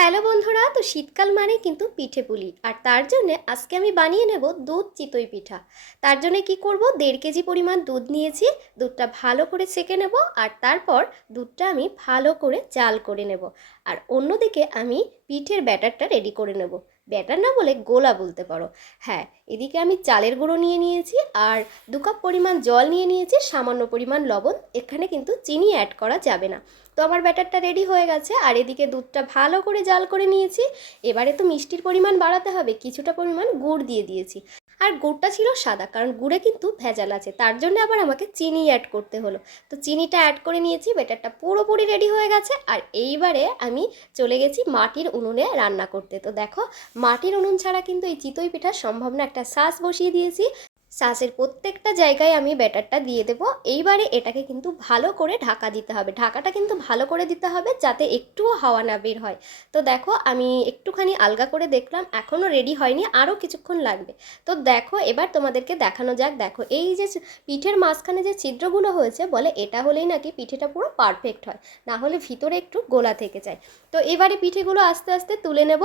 Hello বন্ধুরা, তো শীতকাল মানে কিন্তু পিঠে পুলি। আর তার জন্য আজকে আমি বানিয়ে নেব দুধ চিতই পিঠা। তার জন্য কি করব, 1.5 কেজি পরিমাণ দুধ নিয়েছি। দুধটা ভালো করে সেঁকে নেব, আর তারপর দুধটা আমি ভালো করে জাল করে নেব। আর অন্যদিকে আমি পিঠের ব্যাটারটা রেডি করে নেব। ব্যাটার না বলে গোলা বলতে পারো। হ্যাঁ, এদিকে আমি চালের গুঁড়ো নিয়ে নিয়েছি, আর 2 কাপ পরিমাণ জল নিয়ে নিয়েছি, সামান্য পরিমাণ লবণ। এখানে কিন্তু চিনি অ্যাড করা যাবে না। তো আমার ব্যাটারটা রেডি হয়ে গেছে, আর এদিকে দুধটা ভালো করে জাল করে নিয়েছি। এবারে তো মিষ্টির পরিমাণ বাড়াতে হবে, কিছুটা পরিমাণ গুড় দিয়ে দিয়েছি। আর গুড়টা ছিল সাদা, কারণ গুড়ে কিন্তু ভেজাল আছে, তার জন্য আবার আমাকে চিনি অ্যাড করতে হলো। তো চিনিটা অ্যাড করে নিয়েছি, ব্যাটারটা পুরোপুরি রেডি হয়ে গেছে। আর এইবারে আমি চলে গেছি মাটির উনুনে রান্না করতে। তো দেখো, মাটির উনুন ছাড়া কিন্তু এই চিতই পিঠা সম্ভব না। একটা শাঁস বসিয়ে দিয়েছি, শাঁসের প্রত্যেকটা জায়গায় আমি ব্যাটারটা দিয়ে দেবো। এইবারে এটাকে কিন্তু ভালো করে ঢাকা দিতে হবে। ঢাকাটা কিন্তু ভালো করে দিতে হবে, যাতে একটুও হাওয়া না বের হয়। তো দেখো, আমি একটুখানি আলগা করে দেখলাম, এখনও রেডি হয়নি, আরও কিছুক্ষণ লাগবে। তো দেখো, এবার তোমাদেরকে দেখানো যাক। দেখো, এই যে পিঠের মাঝখানে যে ছিদ্রগুলো হয়েছে, বলে এটা হলেই নাকি পিঠেটা পুরো পারফেক্ট হয়, না হলে ভিতরে একটু গোলা থেকে যায়। তো এবারে পিঠেগুলো আস্তে আস্তে তুলে নেব।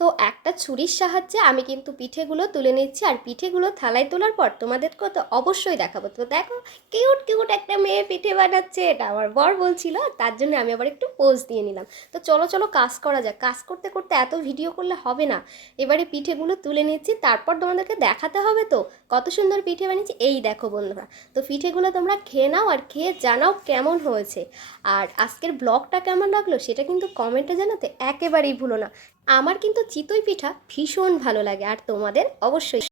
তো একটা ছুরির সাহায্যে আমি কিন্তু পিঠেগুলো তুলে নিচ্ছি, আর পিঠেগুলো থালায় তোলার পর তোমাদেরকে তো অবশ্যই দেখাবো। তো দেখো, কিউট কিউট একটা মেয়ে পিঠে বানাচ্ছে, এটা আমার বর বলছিল, আর তার জন্য আমি আবার একটু পোজ দিয়ে নিলাম। তো চলো চলো কাজ করা যাক। কাজ করতে করতে এত ভিডিও করলে হবে না। এবারে পিঠেগুলো তুলে নিচ্ছি, তারপর তোমাদেরকে দেখাতে হবে তো কত সুন্দর পিঠে বানিয়েছি। এই দেখো বন্ধুরা, তো পিঠেগুলো তোমরা খেয়ে নাও, আর খেয়ে জানাও কেমন হয়েছে। আর আজকের ব্লগটা কেমন লাগলো সেটা কিন্তু কমেন্টে জানাতে একেবারেই ভুলো না। আমার কিন্তু চিতই পিঠা ভীষণ ভালো লাগে, আর তোমাদের অবশ্যই।